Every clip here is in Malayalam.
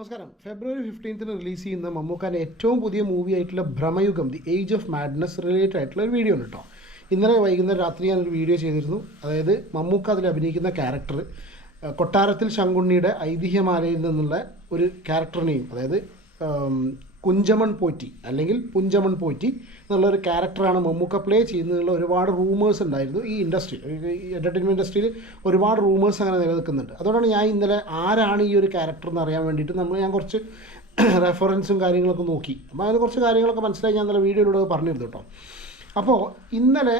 നമസ്കാരം. ഫെബ്രുവരി ഫിഫ്റ്റീൻത്തിന് റിലീസ് ചെയ്യുന്ന മമ്മൂക്കാന്റെ ഏറ്റവും പുതിയ മൂവി ആയിട്ടുള്ള Bramayugam the age of madness related ആയിട്ടുള്ള ഒരു വീഡിയോ ഉണ്ട് കേട്ടോ ഇന്നലെ വൈകുന്നേരം രാത്രി ഞാനൊരു വീഡിയോ ചെയ്തിരുന്നു. അതായത് മമ്മൂക്ക അതിൽ അഭിനയിക്കുന്ന ക്യാരക്ടർ കൊട്ടാരത്തിൽ ശങ്കുണ്ണിയുടെ ഐതിഹ്യമാലയിൽ നിന്നുള്ള ഒരു ക്യാരക്ടറിനെയും അതായത് കുഞ്ചമൺ പോറ്റി അല്ലെങ്കിൽ പുഞ്ചമൺ പോറ്റി എന്നുള്ളൊരു ക്യാരക്ടറാണ് മമ്മൂക്ക പ്ലേ ചെയ്യുന്നതിനുള്ള ഒരുപാട് റൂമേഴ്സ് ഉണ്ടായിരുന്നു ഈ ഇൻഡസ്ട്രി എന്റർടൈൻമെന്റ് ഇൻഡസ്ട്രിയിൽ ഒരുപാട് റൂമേഴ്സ് അങ്ങനെ നിലനിൽക്കുന്നുണ്ട്. അതുകൊണ്ടാണ് ഞാൻ ഇന്നലെ ആരാണ് ഈ ഒരു ക്യാരക്ടർ എന്ന് അറിയാൻ വേണ്ടിയിട്ട് നമ്മൾ ഞാൻ കുറച്ച് റെഫറൻസും കാര്യങ്ങളൊക്കെ നോക്കി. അപ്പോൾ അതിന് കുറച്ച് കാര്യങ്ങളൊക്കെ മനസ്സിലായി ഞാൻ ഇന്നലെ വീഡിയോയിലൂടെ പറഞ്ഞിരുന്നു കേട്ടോ. അപ്പോൾ ഇന്നലെ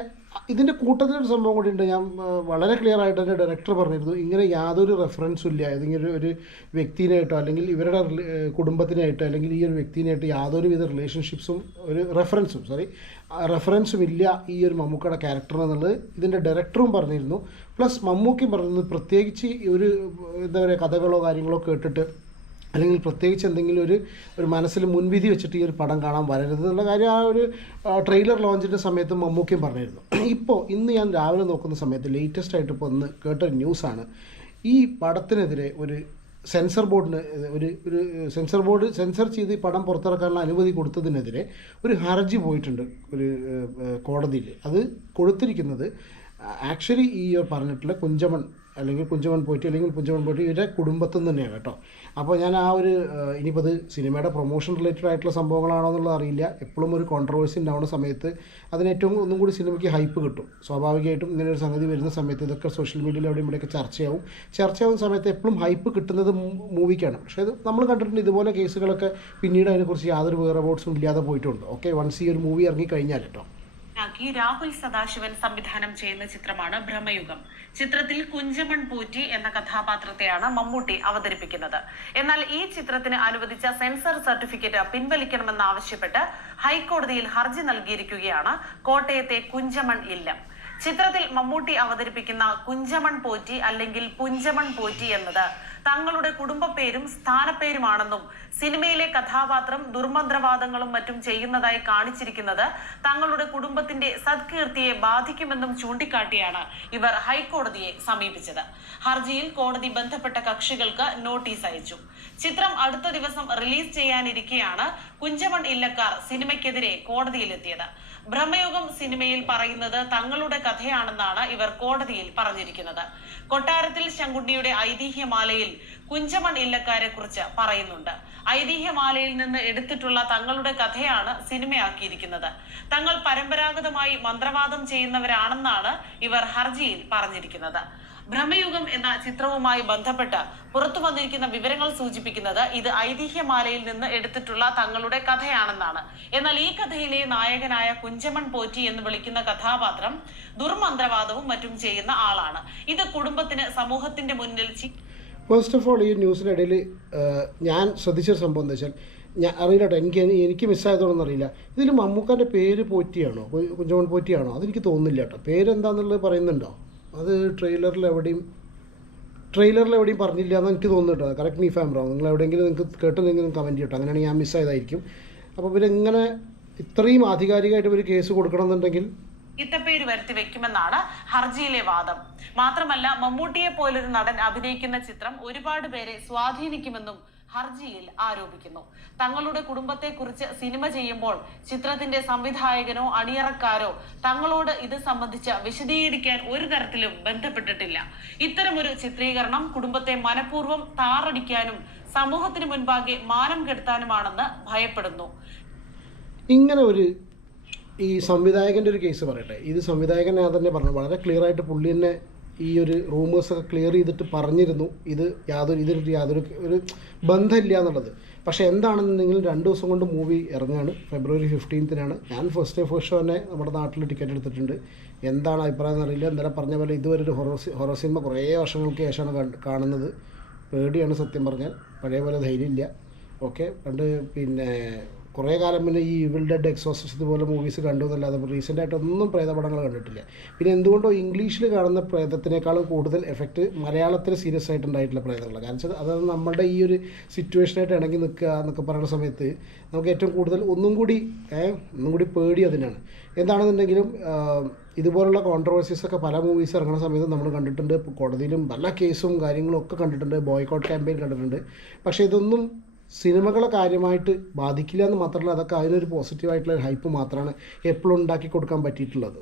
ഇതിന്റെ കൂട്ടത്തിലൊരു സംഭവം കൂടി ഉണ്ട് ഞാൻ വളരെ ക്ലിയർ ആയിട്ട് എന്റെ ഡയറക്ടർ പറഞ്ഞിരുന്നു. ഇങ്ങനെ യാതൊരു റെഫറൻസും ഇല്ല. ഏതെങ്കിലും ഒരു- ഒരു വ്യക്തിനായിട്ടോ അല്ലെങ്കിൽ ഇവരുടെ കുടുംബത്തിനായിട്ടോ അല്ലെങ്കിൽ ഈ ഒരു വ്യക്തിനായിട്ട് യാതൊരുവിധ റിലേഷൻഷിപ്സും ഒരു റെഫറൻസും സോറി റെഫറൻസും ഇല്ല ഈ ഒരു മമ്മൂക്കയുടെ ക്യാരക്ടർ എന്നുള്ളത് ഇതിന്റെ ഡയറക്ടറും പറഞ്ഞിരുന്നു. പ്ലസ് മമ്മൂക്കയും പറഞ്ഞിരുന്നു പ്രത്യേകിച്ച് ഒരു എന്താ പറയുക കഥകളോ കാര്യങ്ങളോ കേട്ടിട്ട് അല്ലെങ്കിൽ പ്രത്യേകിച്ച് എന്തെങ്കിലും ഒരു ഒരു മനസ്സിൽ മുൻവിധി വെച്ചിട്ട് ഈ ഒരു പടം കാണാൻ വരരുത് എന്നുള്ള കാര്യം ആ ഒരു ട്രെയിലർ ലോഞ്ചിന്റെ സമയത്ത് മമ്മൂക്കയും പറഞ്ഞിരുന്നു. ഇപ്പോൾ ഇന്ന് ഞാൻ രാവിലെ നോക്കുന്ന സമയത്ത് ലേറ്റസ്റ്റ് ആയിട്ട് ഇപ്പോൾ ഒന്ന് കേട്ടൊരു ന്യൂസാണ് ഈ പടത്തിനെതിരെ ഒരു സെൻസർ ബോർഡിന് ഒരു ഒരു സെൻസർ ബോർഡ് സെൻസർ ചെയ്ത് ഈ പടം പുറത്തിറക്കാനുള്ള അനുമതി കൊടുത്തതിനെതിരെ ഒരു ഹർജി പോയിട്ടുണ്ട് ഒരു കോടതിയിൽ. അത് കൊടുത്തിരിക്കുന്നത് ആക്ച്വലി ഈ പറഞ്ഞിട്ടുള്ള കുഞ്ചമൺ അല്ലെങ്കിൽ കുഞ്ചമൺ പോയിട്ട് അല്ലെങ്കിൽ കുഞ്ചമൺ പോയിട്ട് ഇവരുടെ കുടുംബത്തിൽ നിന്ന് തന്നെയാണ് കേട്ടോ. അപ്പോൾ ഞാൻ ആ ഒരു ഇനിയിപ്പോൾ അത് സിനിമയുടെ പ്രൊമോഷൻ റിലേറ്റഡ് ആയിട്ടുള്ള സംഭവങ്ങളാണോ എന്നുള്ളത് അറിയില്ല. എപ്പോഴും ഒരു കോൺട്രവേഴ്സി ഉണ്ടാവുന്ന സമയത്ത് അതിന് ഏറ്റവും ഒന്നും കൂടി സിനിമയ്ക്ക് ഹൈപ്പ് കിട്ടും. സ്വാഭാവികമായിട്ടും ഇങ്ങനെ ഒരു സംഗതി വരുന്ന സമയത്ത് ഇതൊക്കെ സോഷ്യൽ മീഡിയയിൽ എവിടെയും ഇവിടെയൊക്കെ ചർച്ചയാവും. ചർച്ചയാവുന്ന സമയത്ത് എപ്പോഴും ഹൈപ്പ് കിട്ടുന്നത് മൂവിക്കാണ് പക്ഷേ ഇത് നമ്മൾ കണ്ടിട്ടുണ്ട് ഇതുപോലെ കേസുകളൊക്കെ പിന്നീട് അതിനെക്കുറിച്ച് യാതൊരു വേറെ റിപ്പോർട്ട്സും ഇല്ലാതെ പോയിട്ടുണ്ട്. ഓക്കെ വൺസ് ഈ ഒരു മൂവി ഇറങ്ങി കഴിഞ്ഞാൽ കേട്ടോ. ആക്കി രാഹുൽ സദാശിവൻ സംവിധാനം ചെയ്യുന്ന ചിത്രമാണ് ഭ്രമയുഗം. ചിത്രത്തിൽ കുഞ്ചമൺ പൂറ്റി എന്ന കഥാപാത്രത്തെയാണ് മമ്മൂട്ടി അവതരിപ്പിക്കുന്നത്. എന്നാൽ ഈ ചിത്രത്തിന് അനുവദിച്ച സെൻസർ സർട്ടിഫിക്കറ്റ് പിൻവലിക്കണമെന്നാവശ്യപ്പെട്ട് ഹൈക്കോടതിയിൽ ഹർജി നൽകിയിരിക്കുകയാണ്. കോട്ടയത്തെ കുഞ്ചമൺ ഇല്ലം. ചിത്രത്തിൽ മമ്മൂട്ടി അവതരിപ്പിക്കുന്ന കുഞ്ചമൺ പോറ്റി അല്ലെങ്കിൽ പുഞ്ചമൺ പോറ്റി എന്നത് തങ്ങളുടെ കുടുംബ പേരും സ്ഥാനപ്പേരുമാണെന്നും സിനിമയിലെ കഥാപാത്രം ദുർമന്ത്രവാദങ്ങളും മറ്റും ചെയ്യുന്നതായി കാണിച്ചിരിക്കുന്നത് തങ്ങളുടെ കുടുംബത്തിന്റെ സത്കീർത്തിയെ ബാധിക്കുമെന്നും ചൂണ്ടിക്കാട്ടിയാണ് ഇവർ ഹൈക്കോടതിയെ സമീപിച്ചത്. ഹർജിയിൽ കോടതി ബന്ധപ്പെട്ട കക്ഷികൾക്ക് നോട്ടീസ് അയച്ചു. ചിത്രം അടുത്ത ദിവസം റിലീസ് ചെയ്യാനിരിക്കെയാണ് കുഞ്ചമൺ ഇല്ലക്കാർ സിനിമയ്ക്കെതിരെ കോടതിയിലെത്തിയത്. ഭ്രമയുഗം സിനിമയിൽ പറയുന്നത് തങ്ങളുടെ കഥയാണെന്നാണ് ഇവർ കോടതിയിൽ പറഞ്ഞിരിക്കുന്നത്. കൊട്ടാരത്തിൽ ശങ്കുണ്ണിയുടെ ഐതിഹ്യമാലയിൽ കുഞ്ചമൺ ഇല്ലക്കാരെ കുറിച്ച് പറയുന്നുണ്ട്. ഐതിഹ്യമാലയിൽ നിന്ന് എടുത്തിട്ടുള്ള തങ്ങളുടെ കഥയാണ് സിനിമയാക്കിയിരിക്കുന്നത്. തങ്ങൾ പരമ്പരാഗതമായി മന്ത്രവാദം ചെയ്യുന്നവരാണെന്നാണ് ഇവർ ഹർജിയിൽ പറഞ്ഞിരിക്കുന്നത്. ഭ്രമയുഗം എന്ന ചിത്രവുമായി ബന്ധപ്പെട്ട് പുറത്തു വന്നിരിക്കുന്ന വിവരങ്ങൾ സൂചിപ്പിക്കുന്നത് ഇത് ഐതിഹ്യമാലയിൽ നിന്ന് എടുത്തിട്ടുള്ള തങ്ങളുടെ കഥയാണെന്നാണ്. എന്നാൽ ഈ കഥയിലെ നായകനായ കുഞ്ചമൺ പോറ്റി എന്ന് വിളിക്കുന്ന കഥാപാത്രം ദുർമന്ത്രവാദവും മറ്റും ചെയ്യുന്ന ആളാണ്. ഇത് കുടുംബത്തിന് സമൂഹത്തിന്റെ മുന്നിൽ ഫസ്റ്റ് ഓഫ് ഓൾ ഈ ന്യൂസിനിടയിൽ ഞാൻ ശ്രദ്ധിച്ച സംഭവം എന്താ വെച്ചാൽ ഞാൻ അറിയില്ല കേട്ടോ എനിക്ക് എനിക്ക് മിസ്സായതോടൊന്നും അറിയില്ല. ഇതിൽ മമ്മൂക്കാന്റെ പേര് പോറ്റിയാണോ? കുഞ്ചമൺ പോറ്റിയാണോ? അതെനിക്ക് തോന്നുന്നില്ല കേട്ടോ. പേരെന്താന്നുള്ളത് പറയുന്നുണ്ടോ? അത് ട്രെയിലറിൽ എവിടെയും ട്രെയിലറിൽ എവിടെയും പറഞ്ഞില്ല എന്ന് എനിക്ക് തോന്നുന്നു കേട്ടോ കറക്റ്റ് മീ ഫാം റോങ് നിങ്ങൾ എവിടെയെങ്കിലും നിങ്ങൾക്ക് കേട്ടില്ലെങ്കിൽ കമന്റ് ചെയ്യട്ടോ. അങ്ങനെയാണെങ്കിൽ ഞാൻ മിസ്സായതായിരിക്കും അപ്പോൾ ഇവരെങ്ങനെ ഇത്രയും ആധികാരികമായിട്ട് ഒരു കേസ് കൊടുക്കണമെന്നുണ്ടെങ്കിൽ ഇത്തപ്പേര് വരുത്തി വെക്കുമെന്നാണ് ഹർജിയിലെ വാദം. മാത്രമല്ല മമ്മൂട്ടിയെ പോലൊരു നടൻ അഭിനയിക്കുന്ന ചിത്രം ഒരുപാട് പേരെ സ്വാധീനിക്കുമെന്നും ഹർജിയിൽ ആരോപിക്കുന്നു. തങ്ങളുടെ കുടുംബത്തെക്കുറിച്ച് സിനിമ ചെയ്യുമ്പോൾ ചിത്രത്തിന്റെ സംവിധായകനോ അണിയറക്കാരോ തങ്ങളോട് ഇത് സംബന്ധിച്ച് വിശദീകരിക്കാൻ ഒരു തരത്തിലും ബന്ധപ്പെട്ടിട്ടില്ല. ഇത്തരമൊരു ചിത്രീകരണം കുടുംബത്തെ മനഃപൂർവം താറടിക്കാനും സമൂഹത്തിന് മുൻപാകെ മാനം കെടുത്താനുമാണെന്ന് ഭയപ്പെടുന്നു. ഇങ്ങനെ ഒരു ഈ സംവിധായകന്റെ ഒരു കേസ് പറയട്ടെ. ഇത് സംവിധായകൻ ഞാൻ തന്നെ പറഞ്ഞു. വളരെ ക്ലിയർ ആയിട്ട് പുള്ളി തന്നെ ഈ ഒരു റൂമേഴ്സൊക്കെ ക്ലിയർ ചെയ്തിട്ട് പറഞ്ഞിരുന്നു. ഇത് യാതൊരു ഇതിന് യാതൊരു ഒരു ബന്ധമില്ല എന്നുള്ളത്. പക്ഷേ എന്താണെന്നുണ്ടെങ്കിൽ രണ്ട് ദിവസം കൊണ്ട് മൂവി ഇറങ്ങുകയാണ്. ഫെബ്രുവരി ഫിഫ്റ്റീൻത്തിനാണ് ഞാൻ ഫസ്റ്റ് ഡേ ഫസ്റ്റ് ഷോ തന്നെ നമ്മുടെ നാട്ടിൽ ടിക്കറ്റ് എടുത്തിട്ടുണ്ട്. എന്താണ് അഭിപ്രായം എന്നറിയില്ല ഇന്നലെ പറഞ്ഞ പോലെ ഇതുവരെ ഒരു ഹൊറോ ഹൊറോ സിനിമ കുറേ വർഷങ്ങൾക്ക് ശേഷമാണ് കാണുന്നത്. പേടിയാണ് സത്യം പറഞ്ഞാൽ. പഴയ പോലെ ധൈര്യമില്ല. ഓക്കെ പണ്ട് പിന്നെ കുറേ കാലം പിന്നെ ഈ ഇവിൾ ഡെഡ് എക്സോസിസ് ഇതുപോലെ മൂവീസ് കണ്ടു എന്നല്ലാതെ റീസെന്റ് ആയിട്ടൊന്നും പ്രേതപടങ്ങൾ കണ്ടിട്ടില്ല. പിന്നെ എന്തുകൊണ്ടോ ഇംഗ്ലീഷിൽ കാണുന്ന പ്രേതത്തിനേക്കാളും കൂടുതൽ എഫക്റ്റ് മലയാളത്തിൽ സീരിയസ് ആയിട്ട് ഉണ്ടായിട്ടുള്ള പ്രേതങ്ങളാണ്. കാരണം വെച്ചാൽ അതായത് നമ്മുടെ ഈ ഒരു സിറ്റുവേഷനായിട്ട് ഇണങ്ങി നിൽക്കുക എന്നൊക്കെ പറയുന്ന സമയത്ത് നമുക്ക് ഏറ്റവും കൂടുതൽ ഒന്നും കൂടി ഒന്നും കൂടി പേടി അതിനാണ്. എന്താണെന്നുണ്ടെങ്കിലും ഇതുപോലുള്ള കോൺട്രവേഴ്സീസ് ഒക്കെ പല മൂവീസ് ഇറങ്ങുന്ന സമയത്ത് നമ്മൾ കണ്ടിട്ടുണ്ട്. കോടതിയിലും പല കേസും കാര്യങ്ങളും ഒക്കെ കണ്ടിട്ടുണ്ട്. ബോയ്ക്കോട്ട് ക്യാമ്പയിൻ കണ്ടിട്ടുണ്ട്. പക്ഷേ ഇതൊന്നും സിനിമകളെ കാര്യമായിട്ട് ബാധിക്കില്ല എന്ന് മാത്രമല്ല അതൊക്കെ അതിനൊരു പോസിറ്റീവായിട്ടുള്ള ഹൈപ്പ് മാത്രമാണ് എപ്പോഴും ഉണ്ടാക്കി കൊടുക്കാൻ പറ്റിയിട്ടുള്ളത്.